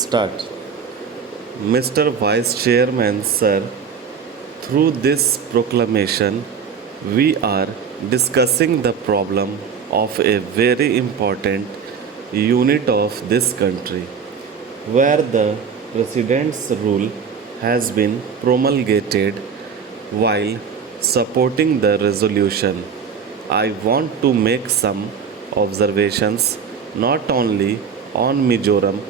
Start. Mr. Vice Chairman, sir, through this proclamation, we are discussing the problem of a very important unit of this country, where the President's rule has been promulgated while supporting the resolution. I want to make some observations not only on Mizoram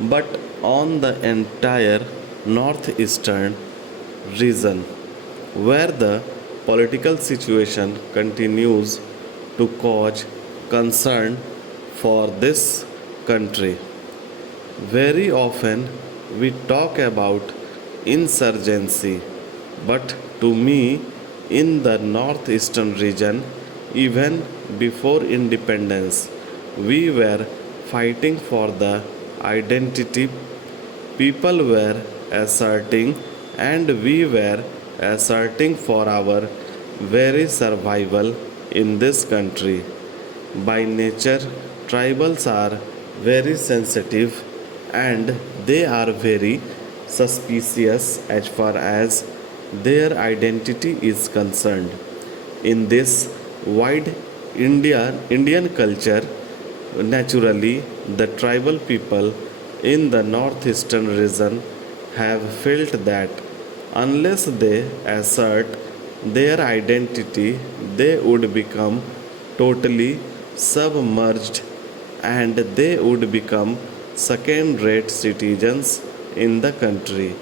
but on the entire northeastern region, where the political situation continues to cause concern for this country. Very often we talk about insurgency, but to me, in the northeastern region, even before independence, we were fighting for the identity people were asserting, and we were asserting for our very survival in this country. By nature, tribals are very sensitive and they are very suspicious as far as their identity is concerned. In this wide Indian culture, naturally, the tribal people in the northeastern region have felt that unless they assert their identity, they would become totally submerged and they would become second rate citizens in the country.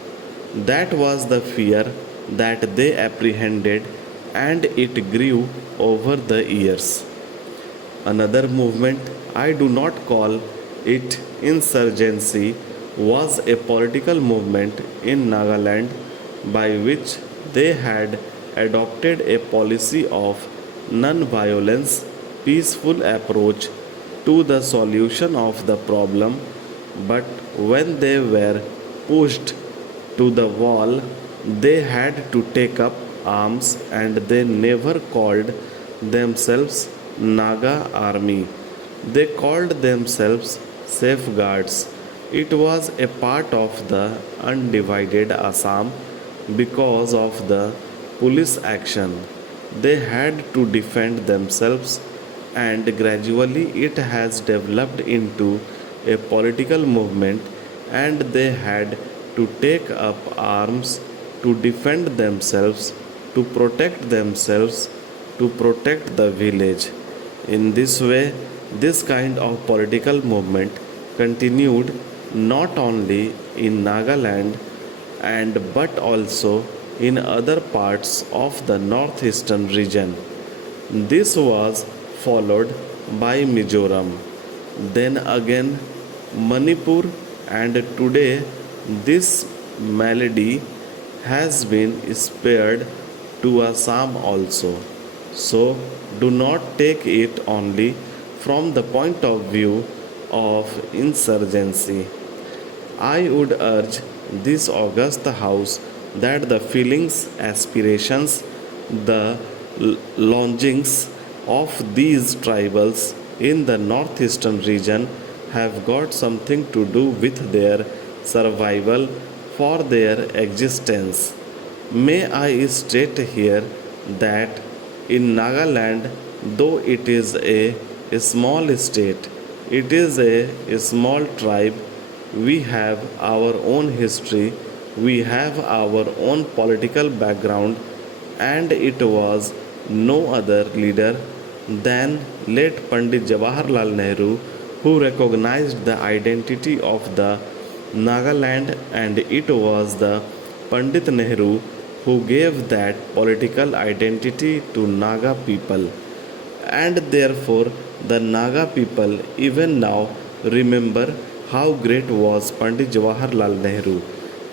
That was the fear that they apprehended, and it grew over the years. Another movement, I do not call it insurgency, was a political movement in Nagaland by which they had adopted a policy of non-violence, peaceful approach to the solution of the problem, but when they were pushed to the wall, they had to take up arms and they never called themselves Naga army. They called themselves safeguards. It was a part of the undivided Assam because of the police action. They had to defend themselves, and gradually it has developed into a political movement, and they had to take up arms to defend themselves, to protect themselves, to protect the village. In this way, this kind of political movement continued not only in Nagaland and but also in other parts of the northeastern region. This was followed by Mizoram, then again Manipur, and today this malady has been spared to Assam also. So do not take it only from the point of view of insurgency. I would urge this august house that the feelings, aspirations, the longings of these tribals in the northeastern region have got something to do with their survival for their existence. May I state here that in Nagaland, though it is a small state, it is a small tribe, we have our own history, we have our own political background, and it was no other leader than late Pandit Jawaharlal Nehru who recognized the identity of the Nagaland, and it was the Pandit Nehru who gave that political identity to Naga people. And therefore, the Naga people even now remember how great was Pandit Jawaharlal Nehru.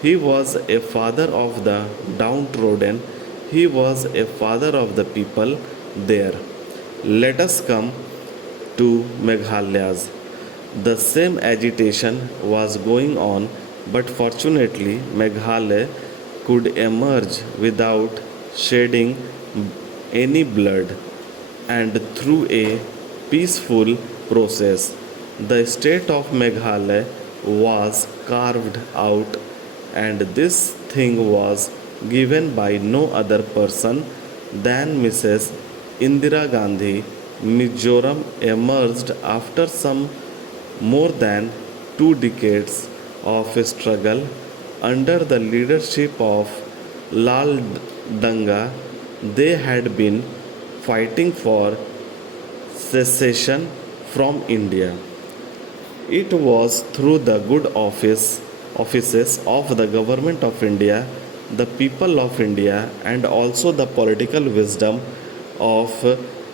He was a father of the downtrodden, he was a father of the people there. Let us come to Meghalaya's. The same agitation was going on, but fortunately, Meghalaya could emerge without shedding any blood and through a peaceful process. The state of Meghalaya was carved out, and this thing was given by no other person than Mrs. Indira Gandhi. Mizoram emerged after some more than 2 decades of struggle under the leadership of Lal Danga. They had been fighting for secession from India. It was through the good offices of the government of India, the people of India, and also the political wisdom of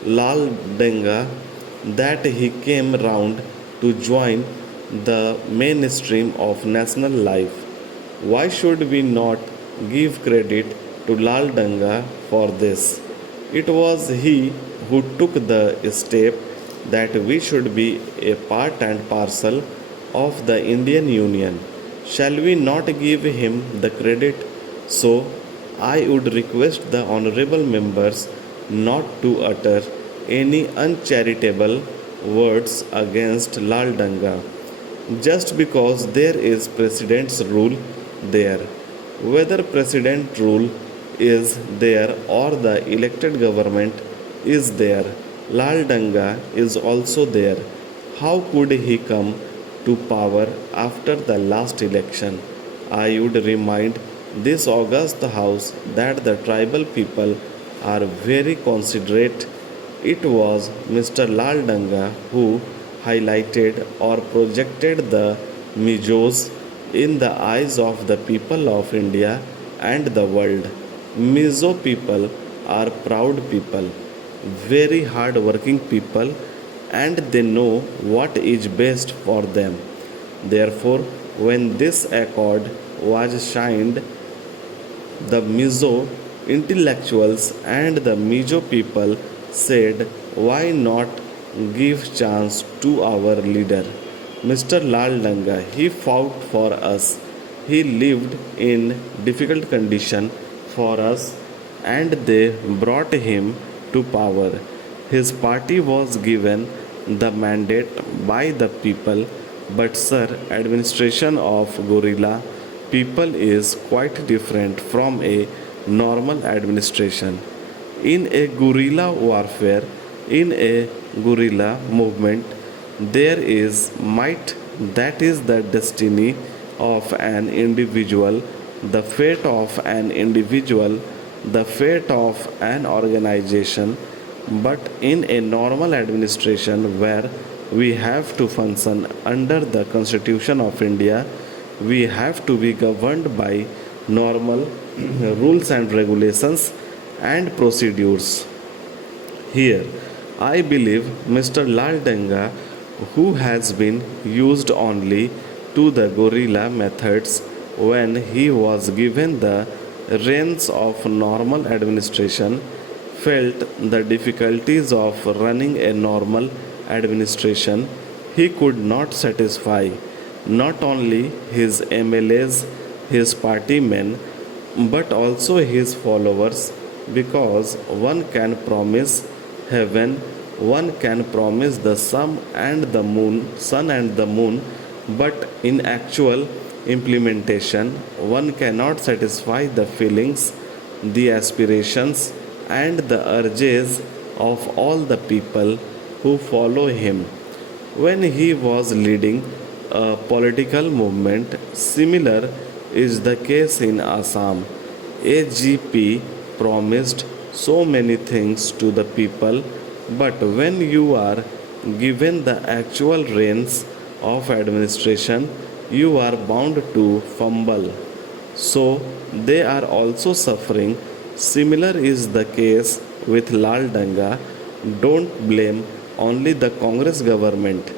Lal Denga that he came round to join the mainstream of national life. Why should we not give credit to Lal Danga for this? It was he who took the step that we should be a part and parcel of the Indian Union. Shall we not give him the credit? So, I would request the honorable members not to utter any uncharitable words against Lal Danga just because there is president's rule there. Whether president rule is there or the elected government is there, Lal Danga is also there. How could he come to power after the last election? I would remind this august house that the tribal people are very considerate. It was Mr. Lal Danga who highlighted or projected the Mijos in the eyes of the people of India and the world. Mizo people are proud people, very hard working people, and they know what is best for them. Therefore, when this accord was signed, the Mizo intellectuals and the Mizo people said, why not give chance to our leader, Mr. Lal Danga? He fought for us. He lived in difficult condition for us, and they brought him to power. His party was given the mandate by the people, but sir, administration of guerrilla people is quite different from a normal administration. In a guerrilla warfare, in a guerrilla movement, there is might, that is the destiny of an individual, the fate of an individual, the fate of an organization. But in a normal administration where we have to function under the Constitution of India, we have to be governed by normal rules and regulations and procedures. Here, I believe Mr. Lal Denga, who has been used only to the guerrilla methods when he was given the reins of normal administration, felt the difficulties of running a normal administration. He could not satisfy not only his MLAs, his party men, but also his followers, because one can promise heaven, one can promise the sun and the moon, but in actual implementation, one cannot satisfy the feelings, the aspirations, and the urges of all the people who follow him. When he was leading a political movement, similar is the case in Assam. AGP promised so many things to the people, but when you are given the actual reins of administration, you are bound to fumble. So they are also suffering. Similar is the case with Lal Danga. Don't blame only the Congress government.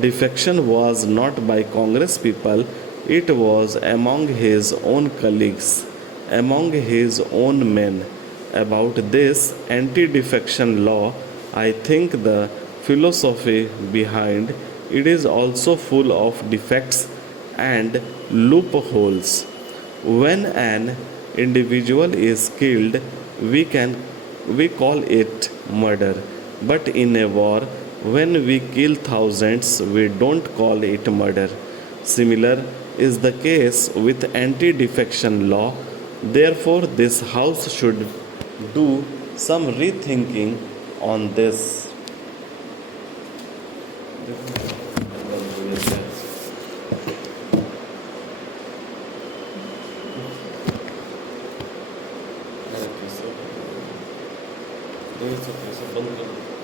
Defection was not by Congress people, it was among his own colleagues, among his own men. About this anti defection law, I think the philosophy behind it is also full of defects and loopholes. When an individual is killed, we call it murder. But in a war, when we kill thousands, we don't call it murder. Similar is the case with anti-defection law. Therefore, this house should do some rethinking on this. बंद कर